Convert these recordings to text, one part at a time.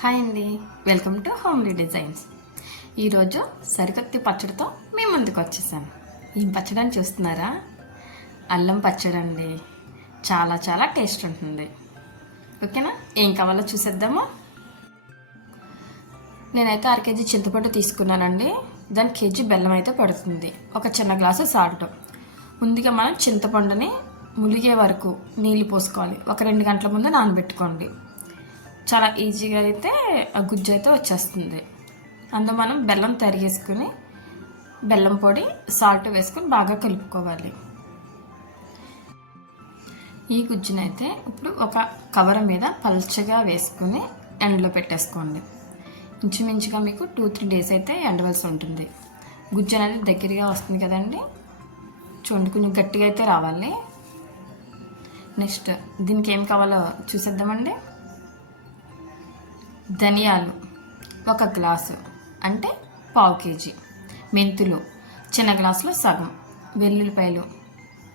Hi అండి, welcome to homely designs. ఈరోజు సరికొత్త పచ్చడితో మీ ముందుకు వచ్చేసాను. ఈ పచ్చడిని చూస్తున్నారా? అల్లం పచ్చడి అండి. చాలా చాలా టేస్ట్ ఉంటుంది. ఓకేనా? ఏం కావాలో చూసేద్దామా? నేనైతే 1/2 కేజీ చింతపండు తీసుకున్నానండి. దానికి కేజీ బెల్లం అయితే పడుతుంది. ఒక చిన్న గ్లాసు సాల్ట్. ముందుగా మనం చింతపండుని ములిగే వరకు నీళ్ళు పోసుకోవాలి. ఒక 2 గంటల ముందు నానబెట్టుకోండి. చాలా ఈజీగా అయితే ఆ గుజ్జు అయితే వచ్చేస్తుంది. అందులో మనం బెల్లం తరిగేసుకుని బెల్లం పొడి సాల్ట్ వేసుకుని బాగా కలుపుకోవాలి. ఈ గుజ్జునైతే ఇప్పుడు ఒక కవర్ మీద పల్చగా వేసుకుని ఎండలో పెట్టేసుకోండి. ఇంచుమించుగా మీకు 2-3 డేస్ అయితే ఎండవలసి ఉంటుంది. గుజ్జు అనేది దగ్గరగా వస్తుంది కదండి. చూడండి, కొంచెం గట్టిగా అయితే రావాలి. నెక్స్ట్ దీనికి ఏం కావాలో చూసేద్దామండి. ధనియాలు 1 గ్లాసు అంటే 1/4 కేజీ, మెంతులు చిన్న గ్లాసులో సగం, వెల్లుల్లిపాయలు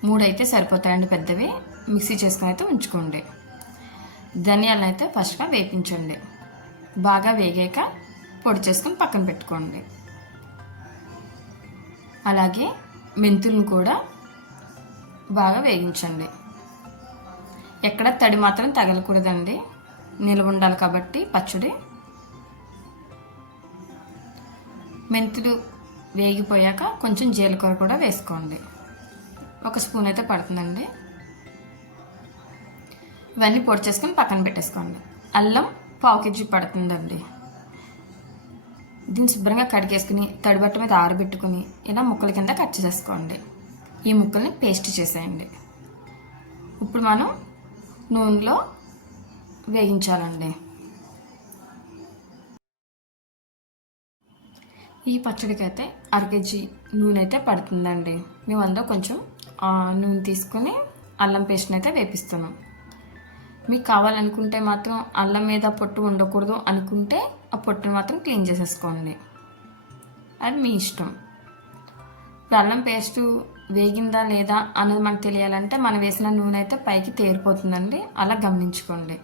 3 అయితే సరిపోతాయండి, పెద్దవి. మిక్సీ చేసుకుని అయితే ఉంచుకోండి. ధనియాలను అయితే ఫస్ట్గా వేపించండి. బాగా వేగాక పొడి చేసుకుని పక్కన పెట్టుకోండి. అలాగే మెంతులను కూడా బాగా వేగించండి. ఎక్కడ తడి మాత్రం తగలకూడదండి, నిల్వ ఉండాలి కాబట్టి పచ్చడి. మెంతులు వేగిపోయాక కొంచెం జీలకర్ర కూడా వేసుకోండి. 1 స్పూన్ అయితే పడుతుందండి. ఇవన్నీ పొడి చేసుకుని పక్కన పెట్టేసుకోండి. అల్లం 1/4 కేజీ పడుతుందండి. దీన్ని శుభ్రంగా కడిగేసుకుని తడిబట్ట మీద ఆరబెట్టుకుని ఇలా ముక్కల కింద కట్ చేసుకోండి. ఈ ముక్కల్ని పేస్ట్ చేసేయండి. ఇప్పుడు మనం నూనెలో వేగించాలండి. ఈ పచ్చడికి అయితే 1/2 కేజీ నూనె అయితే పడుతుందండి. మేము అందులో కొంచెం నూనె తీసుకుని అల్లం పేస్ట్ని అయితే వేపిస్తున్నాం. మీకు కావాలనుకుంటే మాత్రం అల్లం మీద పొట్టు ఉండకూడదు అనుకుంటే ఆ పొట్టుని మాత్రం క్లీన్ చేసేసుకోండి. అది మీ ఇష్టం. ఇప్పుడు అల్లం పేస్టు వేగిందా లేదా అన్నది మనకు తెలియాలంటే మనం వేసిన నూనె అయితే పైకి తేరిపోతుందండి. అలా గమనించుకోండి.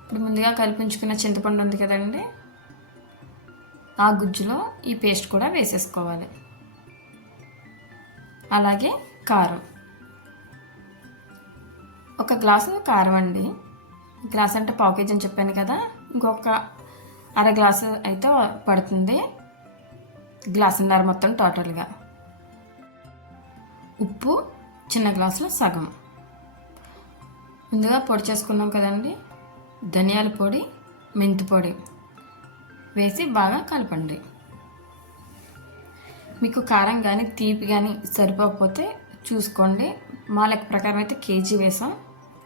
ఇప్పుడు ముందుగా కలిపించుకున్న చింతపండు ఉంది కదండి, ఆ గుజ్జులో ఈ పేస్ట్ కూడా వేసేసుకోవాలి. అలాగే కారం 1 గ్లాసు కారం అండి. గ్లాస్ అంటే 1/4 కేజీ అని చెప్పాను కదా, ఇంకొక 1/2 గ్లాసు అయితే పడుతుంది. గ్లాసున్నర మొత్తం టోటల్గా. ఉప్పు చిన్న గ్లాసులో సగం. ముందుగా పొడి చేసుకున్నాం కదండి, ధనియాల పొడి, మెంతి పొడి వేసి బాగా కలపండి. మీకు కారం కానీ తీపి కానీ సరిపోకపోతే చూసుకోండి. మా లెక్క ప్రకారం అయితే కేజీ వేసాం.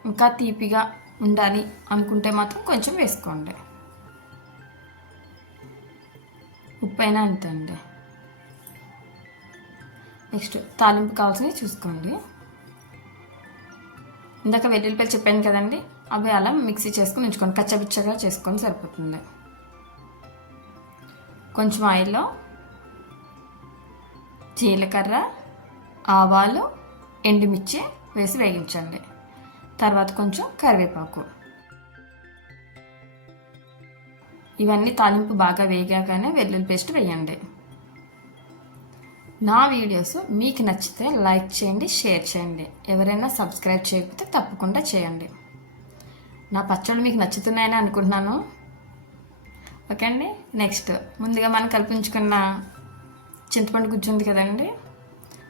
ఇంకా తీపిగా ఉండాలి అనుకుంటే మాత్రం కొంచెం వేసుకోండి. ఉప్పు అయినా అంతే అండి. నెక్స్ట్ తాలింపు కావాల్సినవి చూసుకోండి. ఇందాక వెల్లుల్లిపాయలు చెప్పాను కదండి, అవి అలా మిక్సీ చేసుకుని ఉంచుకోండి. కచ్చపిచ్చగా చేసుకొని సరిపోతుంది. కొంచెం ఆయిల్లో జీలకర్ర, ఆవాలు, ఎండుమిర్చి వేసి వేగించండి. తర్వాత కొంచెం కరివేపాకు. ఇవన్నీ తాలింపు బాగా వేగాకనే వెల్లుల్లి పేస్ట్ వేయండి. నా వీడియోస్ మీకు నచ్చితే లైక్ చేయండి, షేర్ చేయండి. ఎవరైనా సబ్స్క్రైబ్ చేయకపోతే తప్పకుండా చేయండి. నా పచ్చళ్ళు మీకు నచ్చుతున్నాయని అనుకుంటున్నాను. ఓకే అండి. నెక్స్ట్ ముందుగా మనం కల్పించుకున్న చింతపండు గుజ్జు ఉంది కదండి,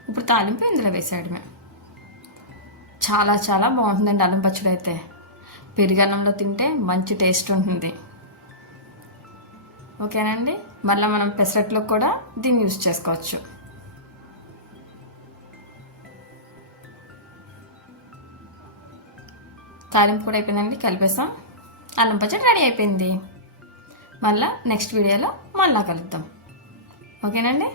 ఇప్పుడు తాలింపు ఇందులో వేసేయడమే. చాలా చాలా బాగుంటుందండి అల్లం పచ్చడి అయితే. పెరుగన్నంలో తింటే మంచి టేస్ట్ ఉంటుంది. ఓకేనండి. మళ్ళీ మనం పెసరట్లో కూడా దీన్ని యూజ్ చేసుకోవచ్చు. తాలింపు కూడా అయిపోయిందండి, కలిపేసాం. అల్లం పచ్చడి రెడీ అయిపోయింది. మళ్ళీ నెక్స్ట్ వీడియోలో మళ్ళీ కలుద్దాం. ఓకేనండి.